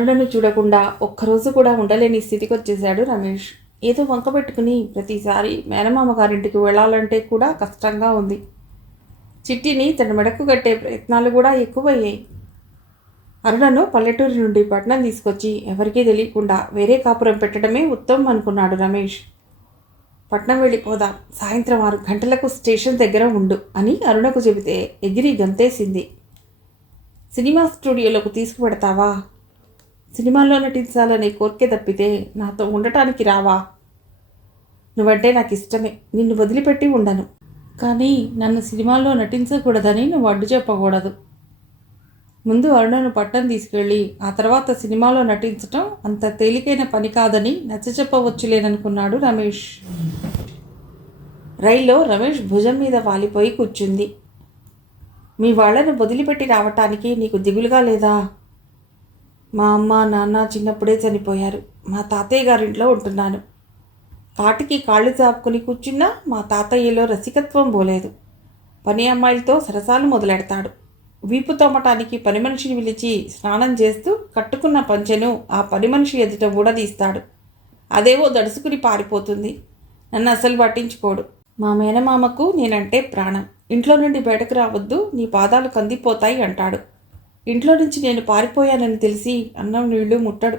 అరుణను చూడకుండా ఒక్కరోజు కూడా ఉండలేని స్థితికి వచ్చేశాడు రమేష్. ఏదో వంక పెట్టుకుని ప్రతిసారి మేనమామ గారింటికి వెళ్ళాలంటే కూడా కష్టంగా ఉంది. చిట్టిని తన మెడకు కట్టే ప్రయత్నాలు కూడా ఎక్కువయ్యాయి. అరుణను పల్లెటూరు నుండి పట్నం తీసుకొచ్చి ఎవరికీ తెలియకుండా వేరే కాపురం పెట్టడమే ఉత్తమం అనుకున్నాడు రమేష్. పట్నం వెళ్ళిపోదాం, సాయంత్రం 6 గంటలకు స్టేషన్ దగ్గర ఉండు అని అరుణకు చెబితే ఎగిరి గంతేసింది. సినిమా స్టూడియోలోకి తీసుకుపెడతావా? సినిమాల్లో నటించాలనే కోరిక తప్పితే నాతో ఉండటానికి రావా? నువ్వంటే నాకు ఇష్టమే, నిన్ను వదిలిపెట్టి ఉండను. కానీ నన్ను సినిమాల్లో నటించకూడదని నువ్వు అడ్డు చెప్పకూడదు. ముందు అరుణను పట్టణం తీసుకెళ్ళి ఆ తర్వాత సినిమాలో నటించటం అంత తేలికైన పని కాదని నచ్చచెప్పవచ్చులేననుకున్నాడు రమేష్. రైల్లో రమేష్ భుజం మీద వాలిపోయి కూర్చుంది. మీ వాళ్లను వదిలిపెట్టి రావటానికి నీకు దిగులుగా లేదా? మా అమ్మ నాన్న చిన్నప్పుడే చనిపోయారు. మా తాతయ్య గారింట్లో ఉంటున్నాను. కాటికి కాళ్ళు చాపుకుని కూర్చున్నా మా తాతయ్యలో రసికత్వం పోలేదు. పని అమ్మాయిలతో సరసాలు మొదలెడతాడు. వీపు తోమటానికి పని మనిషిని పిలిచి స్నానం చేస్తూ కట్టుకున్న పంచెను ఆ పని మనిషి ఎదుట ఊడదీస్తాడు. అదేవో దడుసుకుని పారిపోతుంది. నన్ను అసలు పట్టించుకోడు. మా మేనమామకు నేనంటే ప్రాణం. ఇంట్లో నుండి బయటకు రావద్దు, నీ పాదాలు కందిపోతాయి అంటాడు. ఇంట్లో నుంచి నేను పారిపోయానని తెలిసి అన్నం నీళ్లు ముట్టడు.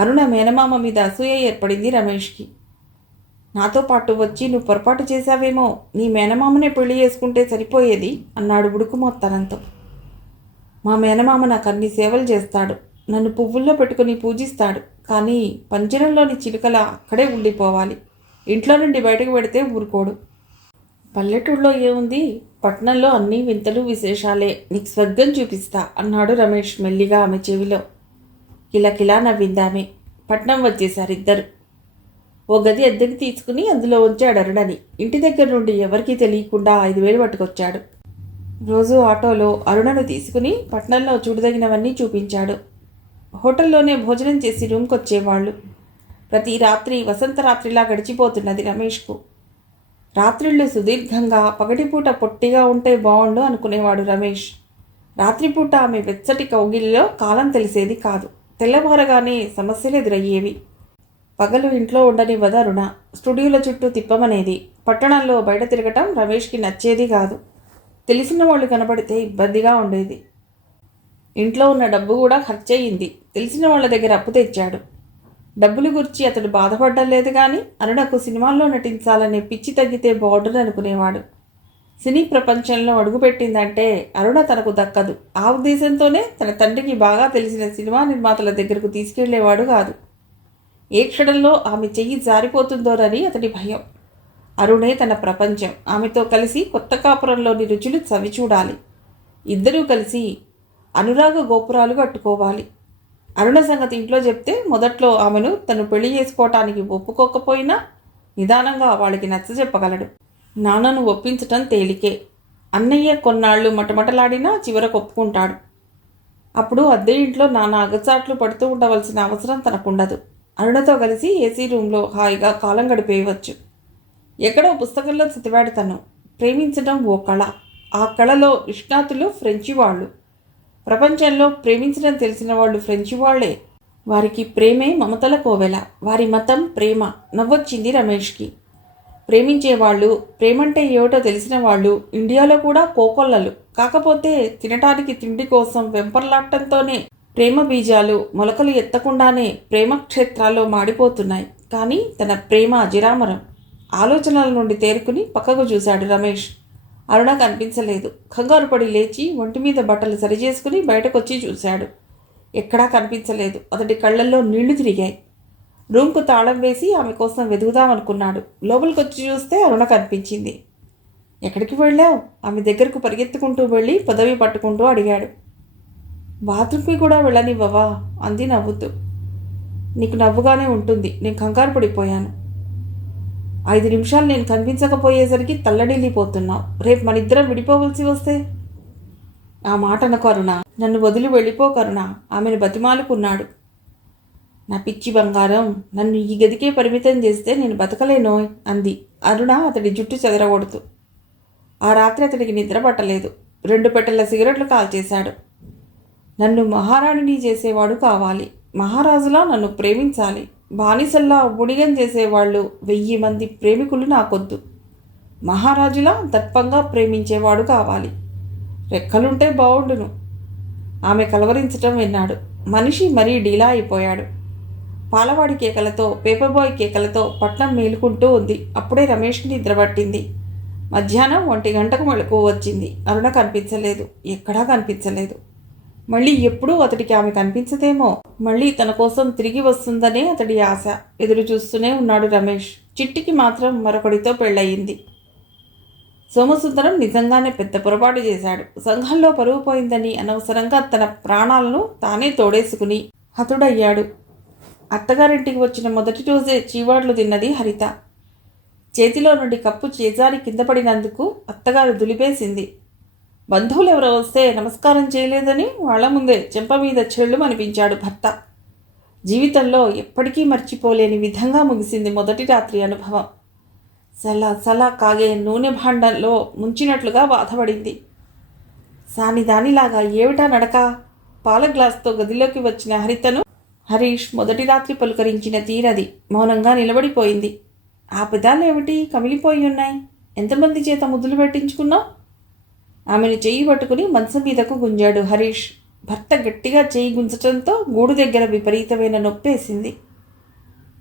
అరుణ మేనమామ మీద అసూయ ఏర్పడింది రమేష్కి. నాతో పాటు వచ్చి నువ్వు పొరపాటు చేశావేమో, నీ మేనమామనే పెళ్లి చేసుకుంటే సరిపోయేది అన్నాడు ఉడుకుమొత్తనంతో. మా మేనమామ నాకు అన్ని సేవలు చేస్తాడు, నన్ను పువ్వుల్లో పెట్టుకుని పూజిస్తాడు. కానీ పంజరంలోని చిలుకల అక్కడే ఉండిపోవాలి. ఇంట్లో నుండి బయటకు పెడితే ఊరుకోడు. పల్లెటూళ్ళలో ఏముంది, పట్నంలో అన్ని వింతలు విశేషాలే, నీకు స్వర్గం చూపిస్తా అన్నాడు రమేష్ మెల్లిగా ఆమె చెవిలో. కిలకిలా నవ్విందామె. పట్నం వచ్చేశారు ఇద్దరు. ఓ గది అద్దెకి తీసుకుని అందులో ఉంచాడు అరుణని. ఇంటి దగ్గర నుండి ఎవరికీ తెలియకుండా 5,000 పట్టుకొచ్చాడు. రోజు ఆటోలో అరుణను తీసుకుని పట్నంలో చూడదగినవన్నీ చూపించాడు. హోటల్లోనే భోజనం చేసి రూమ్కి వచ్చేవాళ్ళు. ప్రతి రాత్రి వసంతరాత్రిలా గడిచిపోతున్నది రమేష్కు. రాత్రిళ్ళు సుదీర్ఘంగా, పగటిపూట పొట్టిగా ఉంటే బాగుండు అనుకునేవాడు రమేష్. రాత్రిపూట ఆమె వెచ్చటి కౌగిలిలో కాలం తెలిసేది కాదు. తెల్లవారగానే సమస్యలు ఎదురయ్యేవి. పగలు ఇంట్లో ఉండనివ్వదు అరుణ. స్టూడియోల చుట్టూ తిప్పమనేది. పట్టణంలో బయట తిరగటం రమేష్కి నచ్చేది కాదు. తెలిసిన వాళ్ళు కనబడితే ఇబ్బందిగా ఉండేది. ఇంట్లో ఉన్న డబ్బు కూడా ఖర్చయింది. తెలిసిన వాళ్ళ దగ్గర అప్పు తెచ్చాడు. డబ్బులు గురించి అతడు బాధపడ్డం లేదు. కానీ అరుణకు సినిమాల్లో నటించాలనే పిచ్చి తగ్గితే బాగుండు అనుకునేవాడు. సినీ ప్రపంచంలో అడుగుపెట్టిందంటే అరుణ తనకు దక్కదు. ఆ ఉద్దేశంతోనే తన తండ్రికి బాగా తెలిసిన సినిమా నిర్మాతల దగ్గరకు తీసుకెళ్లేవాడు కాదు. ఏ క్షణంలో ఆమె చెయ్యి జారిపోతుందోనని అతడి భయం. అరుణే తన ప్రపంచం. ఆమెతో కలిసి కొత్త కాపురంలోని రుచులు చవి చూడాలి. ఇద్దరూ కలిసి అనురాగ గోపురాలు కట్టుకోవాలి. అరుణ సంగతి ఇంట్లో చెప్తే మొదట్లో ఆమెను తను పెళ్లి చేసుకోవటానికి ఒప్పుకోకపోయినా నిదానంగా వాళ్ళకి నచ్చజెప్పగలడు. నాన్నను ఒప్పించటం తేలికే. అన్నయ్య కొన్నాళ్ళు మటమటలాడినా చివరకు ఒప్పుకుంటాడు. అప్పుడు అద్దె ఇంట్లో నాన్న అగచాట్లు పడుతూ ఉండవలసిన అవసరం తనకుండదు. అరుణతో కలిసి ఏసీ రూమ్లో హాయిగా కాలం గడిపేయవచ్చు. ఎక్కడో పుస్తకంలో చదివాడు తను. ప్రేమించడం ఓ కళ. ఆ కళలో నిష్ణాతులు ఫ్రెంచి వాళ్ళు. ప్రపంచంలో ప్రేమించడం తెలిసిన వాళ్ళు ఫ్రెంచి వాళ్లే. వారికి ప్రేమే మమతల కోవెల. వారి మతం ప్రేమ. నవ్వొచ్చింది రమేష్కి. ప్రేమించేవాళ్ళు, ప్రేమంటే ఏమిటో తెలిసిన వాళ్ళు ఇండియాలో కూడా కోకొల్లలు. కాకపోతే తినటానికి తిండి కోసం వెంపర్లాటంతోనే ప్రేమ బీజాలు మొలకలు ఎత్తకుండానే ప్రేమ క్షేత్రాల్లో మాడిపోతున్నాయి. కానీ తన ప్రేమ అజిరామరం. ఆలోచనల నుండి తేరుకుని పక్కకు చూశాడు రమేష్. అరుణ కనిపించలేదు. కంగారు పడి లేచి ఒంటి మీద బట్టలు సరిచేసుకుని బయటకొచ్చి చూశాడు. ఎక్కడా కనిపించలేదు. అతడి కళ్ళల్లో నీళ్లు తిరిగాయి. రూమ్కు తాళం వేసి ఆమె కోసం వెతుకుదామనుకున్నాడు. లోపలికొచ్చి చూస్తే అరుణ కనిపించింది. ఎక్కడికి వెళ్ళావు? ఆమె దగ్గరకు పరిగెత్తుకుంటూ వెళ్ళి పదవి పట్టుకుంటూ అడిగాడు. బాత్రూమ్కి కూడా వెళ్ళనివ్వవా అంది నవ్వుతూ. నీకు నవ్వుగానే ఉంటుంది, నేను కంగారు పడిపోయాను. 5 నిమిషాలు నేను కనిపించకపోయేసరికి తల్లడిల్లిపోతున్నావు. రేపు మనిద్దరం విడిపోవలసి వస్తే? ఆ మాట అనకు అరుణ. నన్ను వదిలి వెళ్ళిపోకరుణ. ఆమెను బతిమాలుకున్నాడు. నా పిచ్చి బంగారం, నన్ను ఈ గదికే పరిమితం చేస్తే నేను బతకలేనో అంది అరుణ అతడి జుట్టు చెదరగొడుతూ. ఆ రాత్రి అతడికి నిద్ర పట్టలేదు. 2 పెట్టెల సిగరెట్లు కాల్చేశాడు. నన్ను మహారాణిని చేసేవాడు కావాలి. మహారాజులా నన్ను ప్రేమించాలి. బానిసల్లా బుడిగం చేసేవాళ్ళు 1000 మంది ప్రేమికులు నాకొద్దు. మహారాజులా దర్పంగా ప్రేమించేవాడు కావాలి. రెక్కలుంటే బావుండును. ఆమె కలవరించటం విన్నాడు. మనిషి మరీ డీలా అయిపోయాడు. పాలవాడి కేకలతో, పేపర్ బాయ్ కేకలతో పట్నం మేలుకుంటూ ఉంది. అప్పుడే రమేష్కి నిద్రపట్టింది. మధ్యాహ్నం 1 గంటకు మెళకువ వచ్చింది. అరుణ కనిపించలేదు. ఎక్కడా కనిపించలేదు. మళ్ళీ ఎప్పుడూ అతడికి ఆమె కనిపించదేమో. మళ్ళీ తన కోసం తిరిగి వస్తుందనే అతడి ఆశ. ఎదురు చూస్తూనే ఉన్నాడు రమేష్. చిట్టికి మాత్రం మరొకడితో పెళ్ళయింది. సోమసుందరం నిజంగానే పెద్ద పొరపాటు చేశాడు. సంఘంలో పరువు పోయిందని అనవసరంగా తన ప్రాణాలను తానే తోడేసుకుని హతుడయ్యాడు. అత్తగారింటికి వచ్చిన మొదటి రోజే చీవాట్లు తిన్నది హరిత. చేతిలో నుండి కప్పు చేజారి కింద పడినందుకు అత్తగారు దులిపేసింది. బంధువులు ఎవరో వస్తే నమస్కారం చేయలేదని వాళ్ళ ముందే చెంప మీద చెళ్ళు అనిపించాడు భర్త. జీవితంలో ఎప్పటికీ మర్చిపోలేని విధంగా ముగిసింది మొదటి రాత్రి అనుభవం. సలా కాగే నూనె భాండంలో ముంచినట్లుగా బాధపడింది. సానిదానిలాగా ఏమిటా నడక? పాల గ్లాస్తో గదిలోకి వచ్చిన హరితను హరీష్ మొదటి రాత్రి పలుకరించిన తీరది. మౌనంగా నిలబడిపోయింది. ఆ పెదాలేమిటి కమిలిపోయి ఉన్నాయి? ఎంతమంది చేత ముద్దులు పెట్టించుకున్నావు? ఆమెను చెయ్యి పట్టుకుని మంచం మీదకు గుంజాడు హరీష్. భర్త గట్టిగా చెయ్యి గుంజటంతో గూడు దగ్గర విపరీతమైన నొప్పేసింది.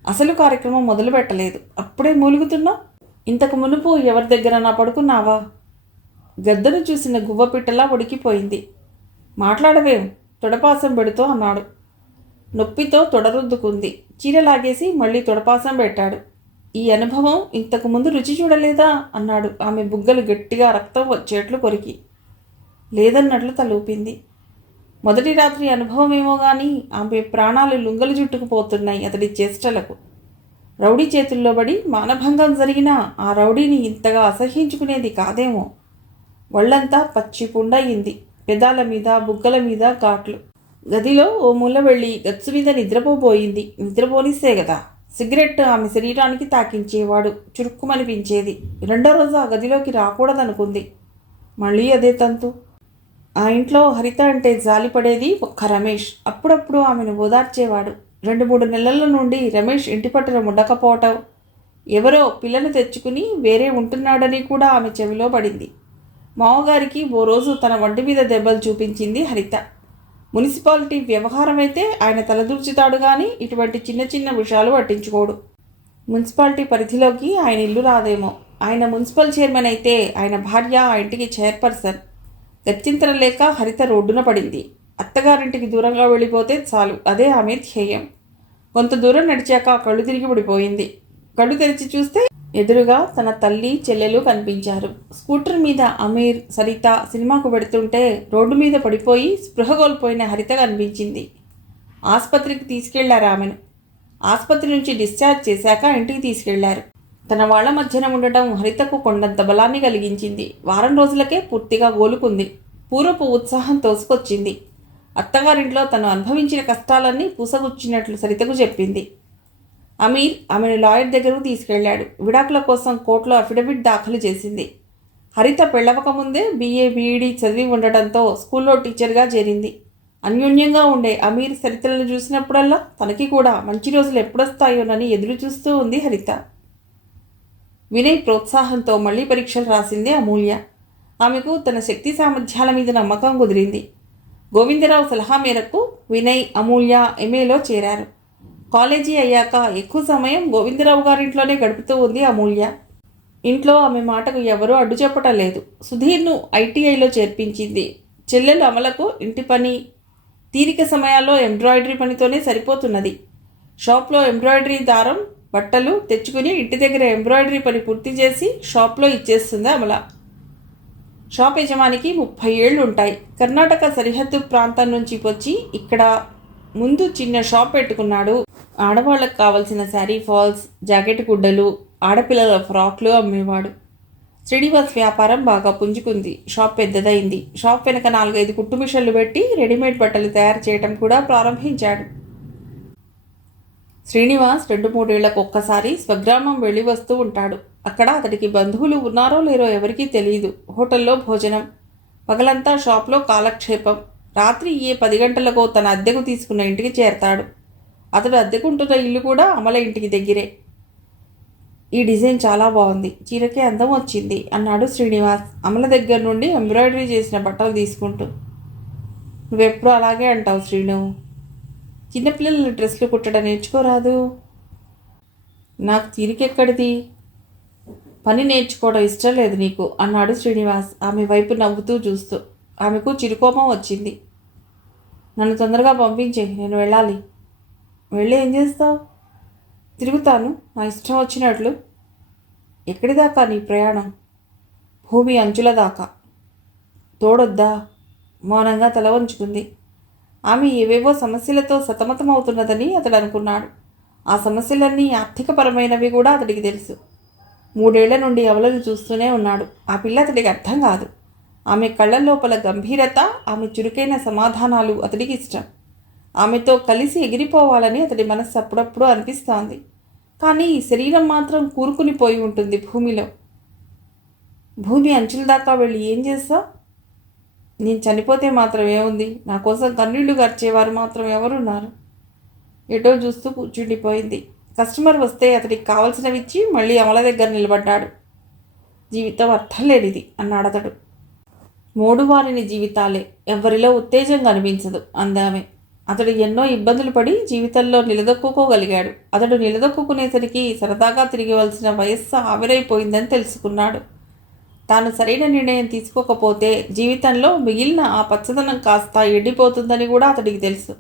అసలు కార్యక్రమం మొదలు పెట్టలేదు. అప్పుడే మూలుగుతున్నావు. ఇంతకు మునుపు ఎవరి దగ్గర నా పడుకున్నావా? గద్దను చూసిన గువ్వపిట్టలా ఉడికిపోయింది. మాట్లాడవేం? తొడపాసం పెడుతూ అన్నాడు. నొప్పితో తొడరుద్దుకుంది. చీర లాగేసి మళ్ళీ తొడపాసం పెట్టాడు. ఈ అనుభవం ఇంతకు ముందు రుచి చూడలేదా అన్నాడు ఆమె బుగ్గలు గట్టిగా రక్తం వచ్చేట్లు కొరికి. లేదన్నట్లు తలూపింది. మొదటి రాత్రి అనుభవమేమో గాని ఆమె ప్రాణాలు లుంగలు జుట్టుకుపోతున్నాయి అతడి చేష్టలకు. రౌడీ చేతుల్లో పడి మానభంగం జరిగినా ఆ రౌడీని ఇంతగా అసహ్యించుకునేది కాదేమో. ఒళ్ళంతా పచ్చి పుండయింది. పెదాల మీద బుగ్గల మీద ఘాట్లు. గదిలో ఓ మూల వెళ్ళి గచ్చు మీద నిద్రపోబోయింది. నిద్రపోనిస్తే కదా. సిగరెట్ ఆమె శరీరానికి తాకించేవాడు. చురుక్కుమనిపించేది. రెండో రోజు ఆ గదిలోకి రాకూడదనుకుంది. మళ్ళీ అదే తంతు. ఆ ఇంట్లో హరిత అంటే జాలిపడేది ఒక్క రమేష్. అప్పుడప్పుడు ఆమెను ఓదార్చేవాడు. 2-3 నెలల నుండి రమేష్ ఇంటి పట్టున ఉండకపోవటం, ఎవరో పిల్లను తెచ్చుకుని వేరే ఉంటున్నాడని కూడా ఆమె చెవిలో పడింది. మామగారికి ఓ రోజు తన వంటి మీద దెబ్బలు చూపించింది హరిత. మున్సిపాలిటీ వ్యవహారమైతే ఆయన తలదూర్చుతాడు కానీ ఇటువంటి చిన్న చిన్న విషయాలు పట్టించుకోడు. మున్సిపాలిటీ పరిధిలోకి ఆయన ఇల్లు రాదేమో. ఆయన మున్సిపల్ చైర్మన్ అయితే ఆయన భార్య ఆ ఇంటికి చైర్పర్సన్. గత్యంతరం లేక హరిత రోడ్డున పడింది. అత్తగారింటికి దూరంగా వెళ్ళిపోతే చాలు, అదే ఆమె ధ్యేయం. కొంత దూరం నడిచాక కళ్ళు తిరిగి పడిపోయింది. కళ్ళు తెరిచి చూస్తే ఎదురుగా తన తల్లి చెల్లెలు కనిపించారు. స్కూటర్ మీద అమీర్, సరిత సినిమాకు పెడుతుంటే రోడ్డు మీద పడిపోయి స్పృహ కోల్పోయిన హరిత కనిపించింది. ఆసుపత్రికి తీసుకెళ్లారు ఆమెను. ఆసుపత్రి నుంచి డిశ్చార్జ్ చేశాక ఇంటికి తీసుకెళ్లారు. తన వాళ్ల మధ్యన ఉండటం హరితకు కొండంత బలాన్ని కలిగించింది. వారం రోజులకే పూర్తిగా కోలుకుంది. పూర్వపు ఉత్సాహం తోసుకొచ్చింది. అత్తగారింట్లో తను అనుభవించిన కష్టాలన్నీ పూసగుచ్చినట్లు సరితకు చెప్పింది. అమీర్ ఆమెను లాయర్ దగ్గరకు తీసుకెళ్లాడు. విడాకుల కోసం కోర్టులో అఫిడవిట్ దాఖలు చేసింది. హరిత పెళ్ళవకముందే BA BEd చదివి ఉండటంతో స్కూల్లో టీచర్గా చేరింది. అన్యోన్యంగా ఉండే అమీర్ సరితలను చూసినప్పుడల్లా తనకి కూడా మంచి రోజులు ఎప్పుడొస్తాయోనని ఎదురు చూస్తూ ఉంది హరిత. వినయ్ ప్రోత్సాహంతో మళ్లీ పరీక్షలు రాసింది అమూల్య. ఆమెకు తన శక్తి సామర్థ్యాల మీద నమ్మకం కుదిరింది. గోవిందరావు సలహా మేరకు వినయ్, అమూల్య MAలో చేరారు. కాలేజీ అయ్యాక ఎక్కువ సమయం గోవిందరావు గారింట్లోనే గడుపుతూ ఉంది అమూల్య. ఇంట్లో ఆమె మాటకు ఎవరూ అడ్డు చెప్పటం లేదు. సుధీర్ను ITIలో చేర్పించింది. చెల్లెలు అమలకు ఇంటి పని, తీరిక సమయాల్లో ఎంబ్రాయిడరీ పనితోనే సరిపోతున్నది. షాప్లో ఎంబ్రాయిడరీ దారం, బట్టలు తెచ్చుకుని ఇంటి దగ్గర ఎంబ్రాయిడరీ పని పూర్తి చేసి షాప్లో ఇచ్చేస్తుంది అమల. షాప్ యజమానికి 30 ఏళ్ళు ఉంటాయి. కర్ణాటక సరిహద్దు ప్రాంతం నుంచి వచ్చి ఇక్కడ ముందు చిన్న షాప్ పెట్టుకున్నాడు. ఆడవాళ్లకు కావలసిన శారీ ఫాల్స్, జాకెట్ గుడ్డలు, ఆడపిల్లల ఫ్రాక్లు అమ్మేవాడు. శ్రీనివాస్ వ్యాపారం బాగా పుంజుకుంది. షాప్ పెద్దదైంది. షాప్ వెనక 4-5 కుట్టు మిషన్లు పెట్టి రెడీమేడ్ బట్టలు తయారు చేయటం కూడా ప్రారంభించాడు. శ్రీనివాస్ 2-3 ఏళ్లకు ఒక్కసారి స్వగ్రామం వెళ్ళి వస్తూ ఉంటాడు. అక్కడ అతడికి బంధువులు ఉన్నారో లేరో ఎవరికీ తెలియదు. హోటల్లో భోజనం, పగలంతా షాప్లో కాలక్షేపం. రాత్రి 10 గంటలకో తన అద్దెకు తీసుకున్న ఇంటికి చేరతాడు. అతడు అద్దెకుంటున్న ఇల్లు కూడా అమల ఇంటికి దగ్గరే. ఈ డిజైన్ చాలా బాగుంది, చీరకే అందం వచ్చింది అన్నాడు శ్రీనివాస్ అమల దగ్గర నుండి ఎంబ్రాయిడరీ చేసిన బట్టలు తీసుకుంటూ. నువ్వెప్పుడు అలాగే అంటావు శ్రీను. చిన్నపిల్లల డ్రెస్సులు కుట్టడం నేర్చుకోరాదు? నాకు తీరికెక్కడిది? పని నేర్చుకోవడం ఇష్టం లేదు నీకు అన్నాడు శ్రీనివాస్ ఆమె వైపు నవ్వుతూ చూస్తూ. ఆమెకు చిరుకోపం వచ్చింది. నన్ను తొందరగా పంపించే, నేను వెళ్ళాలి. వెళ్ళి ఏం చేస్తావు? తిరుగుతాను నా ఇష్టం వచ్చినట్లు. ఎక్కడి దాకా నీ ప్రయాణం? భూమి అంచుల దాకా. తోడొద్దా? మౌనంగా తల వంచుకుంది. ఆమె ఏవేవో సమస్యలతో సతమతమవుతున్నదని అతడు అనుకున్నాడు. ఆ సమస్యలన్నీ ఆర్థికపరమైనవి కూడా అతడికి తెలుసు. 3 ఏళ్ల నుండి అవలను చూస్తూనే ఉన్నాడు. ఆ పిల్ల అతడికి అర్థం కాదు. ఆమె కళ్ళ లోపల గంభీరత, ఆమె చురుకైన సమాధానాలు అతడికి ఇష్టం. ఆమెతో కలిసి ఎగిరిపోవాలని అతడి మనస్సు అప్పుడప్పుడు అనిపిస్తోంది. కానీ ఈ శరీరం మాత్రం కూరుకుని పోయి ఉంటుంది భూమిలో. భూమి అంచుల దాకా వెళ్ళి ఏం చేస్తావు? నేను చనిపోతే మాత్రం ఏముంది? నా కోసం కన్నీళ్లు గార్చేవారు మాత్రం ఎవరున్నారు? ఎటో చూస్తూ కూర్చుండిపోయింది. కస్టమర్ వస్తే అతడికి కావలసినవిచ్చి మళ్ళీ అమల దగ్గర నిలబడ్డాడు. జీవితం అర్థం లేనిది అన్నాడు అతడు. మోడువారిని జీవితాలే, ఎవ్వరిలో ఉత్తేజం కనిపించదు అందామె. అతడు ఎన్నో ఇబ్బందులు పడి జీవితంలో నిలదొక్కుకోగలిగాడు. అతడు నిలదొక్కునేసరికి సరదాగా తిరిగివలసిన వయస్సు ఆవిరైపోయిందని తెలుసుకున్నాడు. తాను సరైన నిర్ణయం తీసుకోకపోతే జీవితంలో మిగిలిన ఆ పచ్చదనం కాస్త ఎండిపోతుందని కూడా అతడికి తెలుసు.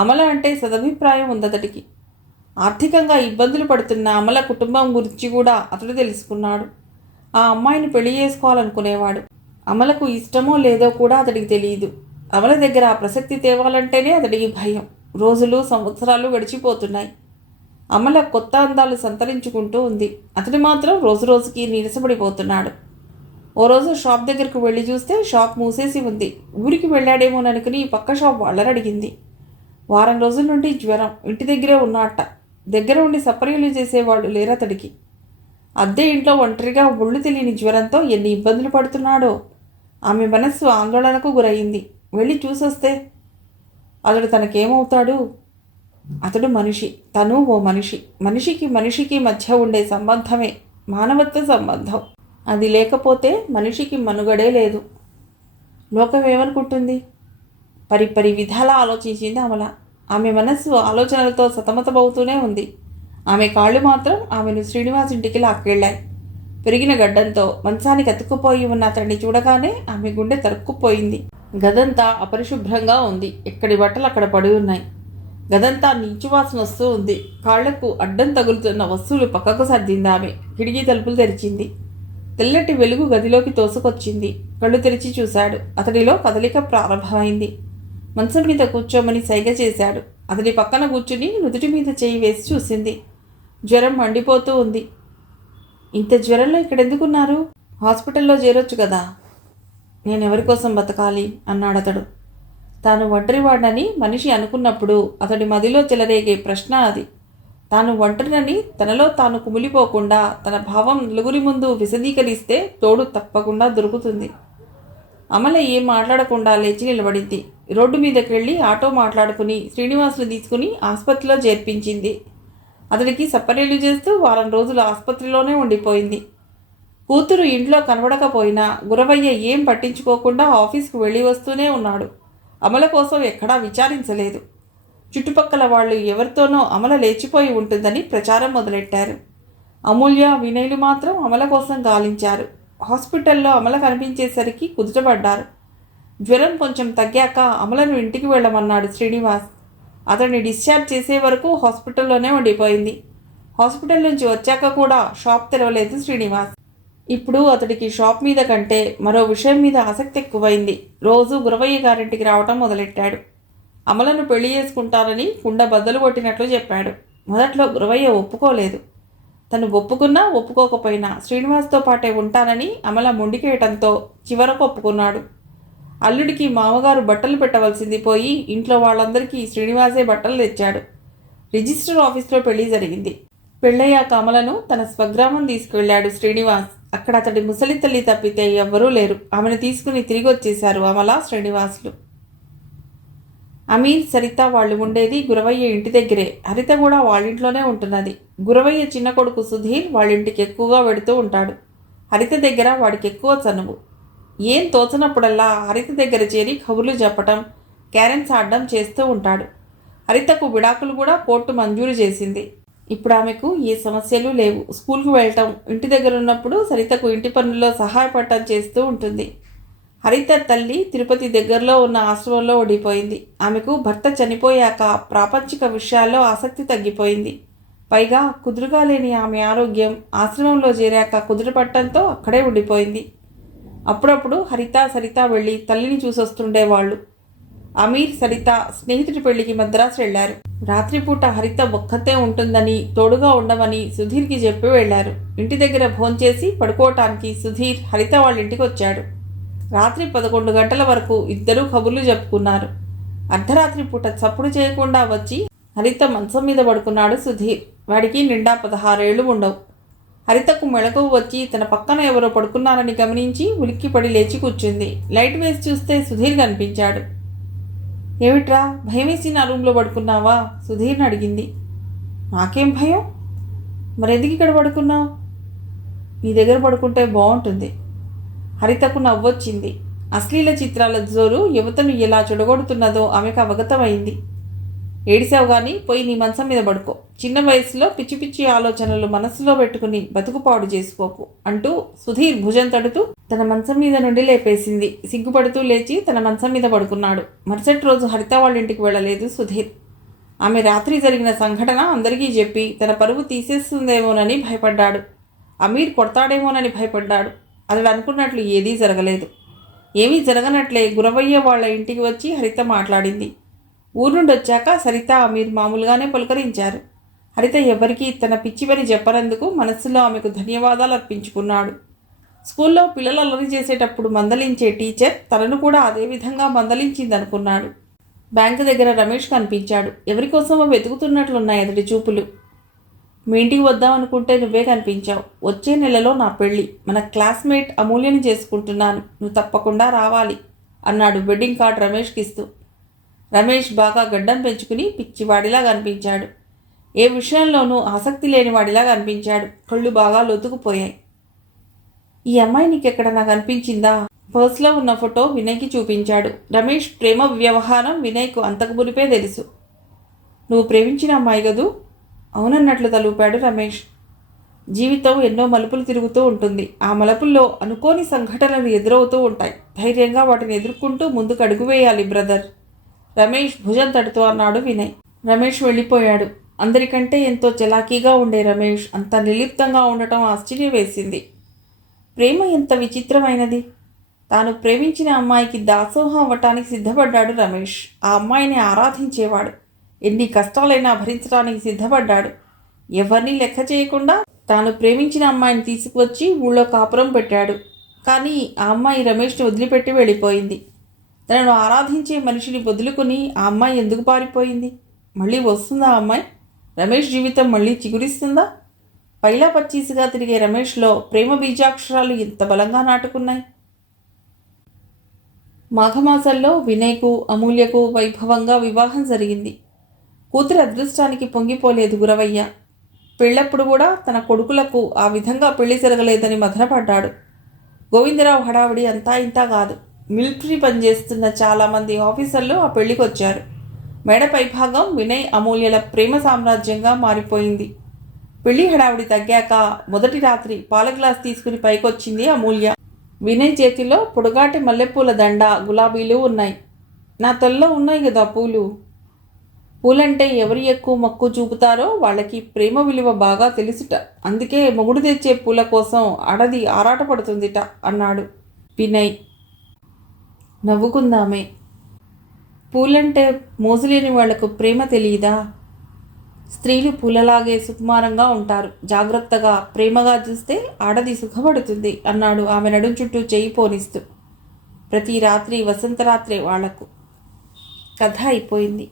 అమల అంటే సదభిప్రాయం ఉంది అతడికి. ఆర్థికంగా ఇబ్బందులు పడుతున్న అమల కుటుంబం గురించి కూడా అతడు తెలుసుకున్నాడు. ఆ అమ్మాయిని పెళ్లి చేసుకోవాలనుకునేవాడు. అమలకు ఇష్టమో లేదో కూడా అతడికి తెలియదు. అమల దగ్గర ఆ ప్రసక్తి తేవాలంటేనే అతడికి భయం. రోజులు సంవత్సరాలు గడిచిపోతున్నాయి. అమల కొత్త అందాలు సంతరించుకుంటూ ఉంది. అతడు మాత్రం రోజు రోజుకి నీరసపడిపోతున్నాడు. ఓ రోజు షాప్ దగ్గరకు వెళ్ళి చూస్తే షాప్ మూసేసి ఉంది. ఊరికి వెళ్ళాడేమోననుకుని పక్క షాప్ వాళ్ళని అడిగింది. వారం రోజుల నుండి జ్వరం, ఇంటి దగ్గరే ఉన్నట్ట. దగ్గర ఉండి సపర్యలు చేసేవాళ్ళు లేరతడికి. అద్దె ఇంట్లో ఒంటరిగా ఒళ్ళు తెలియని జ్వరంతో ఎన్ని ఇబ్బందులు పడుతున్నాడో. ఆమె మనస్సు ఆందోళనకు గురయింది. వెళ్ళి చూసొస్తే అతడు తనకేమవుతాడు? అతడు మనిషి, తను ఓ మనిషి. మనిషికి మనిషికి మధ్య ఉండే సంబంధమే మానవత్వ సంబంధం. అది లేకపోతే మనిషికి మనుగడే లేదు. లోకం ఏమనుకుంటుంది? పరిపరి విధాలా ఆలోచించింది అమల. ఆమె మనస్సు ఆలోచనలతో సతమతమవుతూనే ఉంది. ఆమె కాళ్ళు మాత్రం ఆమెను శ్రీనివాస్ ఇంటికి లాక్కెళ్ళాయి. పెరిగిన గడ్డంతో మంచానికి అతుక్కుపోయి ఉన్న అతన్ని చూడగానే ఆమె గుండె తరుక్కుపోయింది. గదంతా అపరిశుభ్రంగా ఉంది. ఎక్కడి బట్టలు అక్కడ పడి ఉన్నాయి. గదంతా నీచువాసన వస్తూ ఉంది. కాళ్లకు అడ్డం తగులుతున్న వస్తువులు పక్కకు సర్దింది ఆమె. కిటికీ తలుపులు తెరిచింది. తెల్లటి వెలుగు గదిలోకి తోసుకొచ్చింది. కళ్ళు తెరిచి చూశాడు. అతడిలో కదలిక ప్రారంభమైంది. మంచం మీద కూర్చోమని సైగ చేశాడు. అతడి పక్కన కూర్చుని నుదుటి మీద చేయి వేసి చూసింది. జ్వరం మండిపోతూ ఉంది. ఇంత జ్వరంలో ఇక్కడెందుకున్నారు? హాస్పిటల్లో చేరొచ్చు కదా. నేనెవరి కోసం బతకాలి అన్నాడతడు. తాను ఒంటరివాడని మనిషి అనుకున్నప్పుడు అతడి మదిలో చెలరేగే ప్రశ్న అది. తాను ఒంటరినని తనలో తాను కుమిలిపోకుండా తన భావం నలుగురి ముందు విశదీకరిస్తే తోడు తప్పకుండా దొరుకుతుంది. అమల ఏం మాట్లాడకుండా లేచి నిలబడింది. రోడ్డు మీదకి వెళ్ళి ఆటో మాట్లాడుకుని శ్రీనివాసుని తీసుకుని ఆసుపత్రిలో చేర్పించింది. అతడికి సపర్యలు చేస్తూ వారం రోజులు ఆసుపత్రిలోనే ఉండిపోయింది. కూతురు ఇంట్లో కనబడకపోయినా గురవయ్య ఏం పట్టించుకోకుండా ఆఫీస్కు వెళ్ళి వస్తూనే ఉన్నాడు. అమల కోసం ఎక్కడా విచారించలేదు. చుట్టుపక్కల వాళ్ళు ఎవరితోనో అమల లేచిపోయి ఉంటుందని ప్రచారం మొదలెట్టారు. అమూల్య, వినయ్లు మాత్రం అమల కోసం గాలించారు. హాస్పిటల్లో అమల కనిపించేసరికి కుదుటపడ్డారు. జ్వరం కొంచెం తగ్గాక అమలను ఇంటికి వెళ్ళమన్నాడు శ్రీనివాస్. అతన్ని డిశ్చార్జ్ చేసే వరకు హాస్పిటల్లోనే ఉండిపోయింది. హాస్పిటల్ నుంచి వచ్చాక కూడా షాప్ తెరవలేదు శ్రీనివాస్. ఇప్పుడు అతడికి షాప్ మీద కంటే మరో విషయం మీద ఆసక్తి ఎక్కువైంది. రోజు గురవయ్య గారింటికి రావటం మొదలెట్టాడు. అమలను పెళ్లి చేసుకుంటానని కుండ బద్దలు కొట్టినట్లు చెప్పాడు. మొదట్లో గురవయ్య ఒప్పుకోలేదు. తను ఒప్పుకున్నా ఒప్పుకోకపోయినా శ్రీనివాస్తో పాటే ఉంటానని అమల మొండికేయటంతో చివరకు ఒప్పుకున్నాడు. అల్లుడికి మామగారు బట్టలు పెట్టవలసింది పోయి ఇంట్లో వాళ్ళందరికీ శ్రీనివాసే బట్టలు తెచ్చాడు. రిజిస్టర్ ఆఫీస్లో పెళ్లి జరిగింది. పెళ్ళయ్యాక అమలను తన స్వగ్రామం తీసుకువెళ్ళాడు శ్రీనివాస్. అక్కడ అతడి ముసలి తల్లి తప్పితే ఎవ్వరూ లేరు. ఆమెను తీసుకుని తిరిగి వచ్చేశారు అమల, శ్రీనివాసులు. అమీర్ సరిత వాళ్ళు ఉండేది గురవయ్య ఇంటి దగ్గరే. హరిత కూడా వాళ్ళింట్లోనే ఉంటున్నది. గురవయ్య చిన్న కొడుకు సుధీర్ వాళ్ళింటికి ఎక్కువగా వెడుతూ ఉంటాడు. హరిత దగ్గర వాడికి ఎక్కువ చనువు. ఏం తోచనప్పుడల్లా హరిత దగ్గర చేరి కబుర్లు చెప్పటం, క్యారమ్స్ ఆడడం చేస్తూ ఉంటాడు. హరితకు విడాకులు కూడా కోర్టు మంజూరు చేసింది. ఇప్పుడు ఆమెకు ఏ సమస్యలు లేవు. స్కూల్కు వెళ్ళటం, ఇంటి దగ్గర ఉన్నప్పుడు సరితకు ఇంటి పనుల్లో సహాయపడటం చేస్తూ ఉంటుంది. హరిత తల్లి తిరుపతి దగ్గరలో ఉన్న ఆశ్రమంలో ఓడిపోయింది. ఆమెకు భర్త చనిపోయాక ప్రాపంచిక విషయాల్లో ఆసక్తి తగ్గిపోయింది. పైగా కుదురుగా లేని ఆమె ఆరోగ్యం ఆశ్రమంలో చేరాక కుదురుపట్టడంతో అక్కడే ఉండిపోయింది. అప్పుడప్పుడు సరిత వెళ్ళి తల్లిని చూసొస్తుండేవాళ్ళు. అమీర్ సరిత స్నేహితుడి పెళ్లికి మద్రాసు వెళ్లారు. రాత్రిపూట హరిత ఒక్కతే ఉంటుందని, తోడుగా ఉండమని సుధీర్కి చెప్పి వెళ్లారు. ఇంటి దగ్గర భోంచేసి పడుకోవటానికి సుధీర్ హరిత వాళ్ళ ఇంటికి వచ్చాడు. రాత్రి 11 గంటల వరకు ఇద్దరూ కబుర్లు చెప్పుకున్నారు. అర్ధరాత్రి పూట చప్పుడు చేయకుండా వచ్చి హరిత మంచం మీద పడుకున్నాడు సుధీర్. వాడికి నిండా 16 ఏళ్లు ఉండవు. హరితకు మెళకువ వచ్చి తన పక్కన ఎవరో పడుకున్నారని గమనించి ఉలిక్కిపడి లేచి కూర్చుంది. లైట్ వేసి చూస్తే సుధీర్ కనిపించాడు. ఏమిట్రా, భయమేసి నా రూమ్లో పడుకున్నావా? సుధీర్ని అడిగింది. నాకేం భయం? మరెందుకు ఇక్కడ పడుకున్నావు? నీ దగ్గర పడుకుంటే బాగుంటుంది. హరితకు నవ్వొచ్చింది. అశ్లీల చిత్రాల జోరు యువతను ఎలా చెడగొడుతున్నదో ఆమెకు అవగతమైంది. ఏడిసావు గాని పోయి నీ మంచం మీద పడుకో. చిన్న వయసులో పిచ్చి పిచ్చి ఆలోచనలు మనసులో పెట్టుకుని బతుకుపాడు చేసుకోకు అంటూ సుధీర్ భుజం తడుతూ తన మంచం మీద నుండి లేపేసింది. సిగ్గుపడుతూ లేచి తన మంచం మీద పడుకున్నాడు. మరుసటి రోజు హరిత వాళ్ళ ఇంటికి వెళ్ళలేదు సుధీర్. ఆమె రాత్రి జరిగిన సంఘటన అందరికీ చెప్పి తన పరువు తీసేస్తుందేమోనని భయపడ్డాడు. అమీర్ కొడతాడేమోనని భయపడ్డాడు. అతడు అనుకున్నట్లు ఏదీ జరగలేదు. ఏమీ జరగనట్లే గురవయ్య వాళ్ళ ఇంటికి వచ్చి హరిత మాట్లాడింది. ఊరు నుండి వచ్చాక సరిత అమీర్ మామూలుగానే పలుకరించారు. హరిత ఎవరికీ తన పిచ్చి పని చెప్పనందుకు మనస్సులో ఆమెకు ధన్యవాదాలు అర్పించుకున్నాడు. స్కూల్లో పిల్లలు అల్లరి చేసేటప్పుడు మందలించే టీచర్ తనను కూడా అదే విధంగా మందలించిందనుకున్నాడు. బ్యాంకు దగ్గర రమేష్ కనిపించాడు. ఎవరికోసమో వెతుకుతున్నట్లున్నాయి అతడి చూపులు. మీ ఇంటికి వద్దామనుకుంటే నువ్వే కనిపించావు. వచ్చే నెలలో నా పెళ్ళి. మన క్లాస్మేట్ అమూల్యని చేసుకుంటున్నాను. నువ్వు తప్పకుండా రావాలి అన్నాడు వెడ్డింగ్ కార్డ్ రమేష్కి ఇస్తూ. రమేష్ బాగా గడ్డం పెంచుకుని పిచ్చివాడిలా కనిపించాడు. ఏ విషయంలోనూ ఆసక్తి లేనివాడిలా కనిపించాడు. కళ్ళు బాగా లొతుకుపోయాయి. ఈ అమ్మాయి నీకెక్కడన్నా కనిపించిందా? పర్స్లో ఉన్న ఫోటో వినయ్కి చూపించాడు. రమేష్ ప్రేమ వ్యవహారం వినయ్కు అంతకు మునిపే తెలుసు. నువ్వు ప్రేమించిన అమ్మాయి కదూ? అవునన్నట్లు తలూపాడు రమేష్. జీవితం ఎన్నో మలుపులు తిరుగుతూ ఉంటుంది. ఆ మలుపుల్లో అనుకోని సంఘటనలు ఎదురవుతూ ఉంటాయి. ధైర్యంగా వాటిని ఎదుర్కొంటూ ముందుకు అడుగు వేయాలి బ్రదర్. రమేష్ భుజం తడుతూ అన్నాడు వినయ్. రమేష్ వెళ్ళిపోయాడు. అందరికంటే ఎంతో చలాకీగా ఉండే రమేష్ అంత నిర్లిప్తంగా ఉండటం ఆశ్చర్యం వేసింది. ప్రేమ ఎంత విచిత్రమైనది. తాను ప్రేమించిన అమ్మాయికి దాసోహం అవ్వటానికి సిద్ధపడ్డాడు రమేష్. ఆ అమ్మాయిని ఆరాధించేవాడు. ఎన్ని కష్టాలైనా భరించడానికి సిద్ధపడ్డాడు. ఎవరిని లెక్క చేయకుండా తాను ప్రేమించిన అమ్మాయిని తీసుకువచ్చి ఊళ్ళో కాపురం పెట్టాడు. కానీ ఆ అమ్మాయి రమేష్ని వదిలిపెట్టి వెళ్ళిపోయింది. తనను ఆరాధించే మనిషిని వదులుకుని ఆ అమ్మాయి ఎందుకు పారిపోయింది? మళ్ళీ వస్తుందా ఆ అమ్మాయి? రమేష్ జీవితం మళ్ళీ చిగురిస్తుందా? పైలా పచ్చీసుగా తిరిగే రమేష్లో ప్రేమ బీజాక్షరాలు ఎంత బలంగా నాటుకున్నాయి. మాఘమాసంలో వినయ్కు అమూల్యకు వైభవంగా వివాహం జరిగింది. కూతురి అదృష్టానికి పొంగిపోలేదు గురవయ్య. పెళ్ళప్పుడు కూడా తన కొడుకులకు ఆ విధంగా పెళ్లి జరగలేదని మదనపడ్డాడు. గోవిందరావు హడావిడి అంతా ఇంతా కాదు. మిలిటరీ పనిచేస్తున్న చాలామంది ఆఫీసర్లు ఆ పెళ్లికి వచ్చారు. మేడపై భాగం వినయ్ అమూల్యల ప్రేమ సామ్రాజ్యంగా మారిపోయింది. పెళ్లి హడావిడి తగ్గాక మొదటి రాత్రి పాల గ్లాస్ తీసుకుని పైకొచ్చింది అమూల్య. వినయ్ చేతిలో పొడుగాటి మల్లెపూల దండ, గులాబీలు ఉన్నాయి. నా తల్లో ఉన్నాయి కదా పూలు. పూలంటే ఎవరు ఎక్కువ మక్కువ చూపుతారో వాళ్ళకి ప్రేమ విలువ బాగా తెలుసుట. అందుకే మొగుడు తెచ్చే పూల కోసం ఆడది ఆరాటపడుతుందిట అన్నాడు వినయ్. నవ్వుకుందామే. పూలంటే మోజులేని వాళ్లకు ప్రేమ తెలియదా? స్త్రీలు పూలలాగే సుకుమారంగా ఉంటారు. జాగ్రత్తగా ప్రేమగా చూస్తే ఆడది సుఖపడుతుంది అన్నాడు ఆమె నడుం చుట్టూ చేయి పోనిస్తూ. ప్రతి రాత్రి వసంతరాత్రే వాళ్లకు. కథ అయిపోయింది.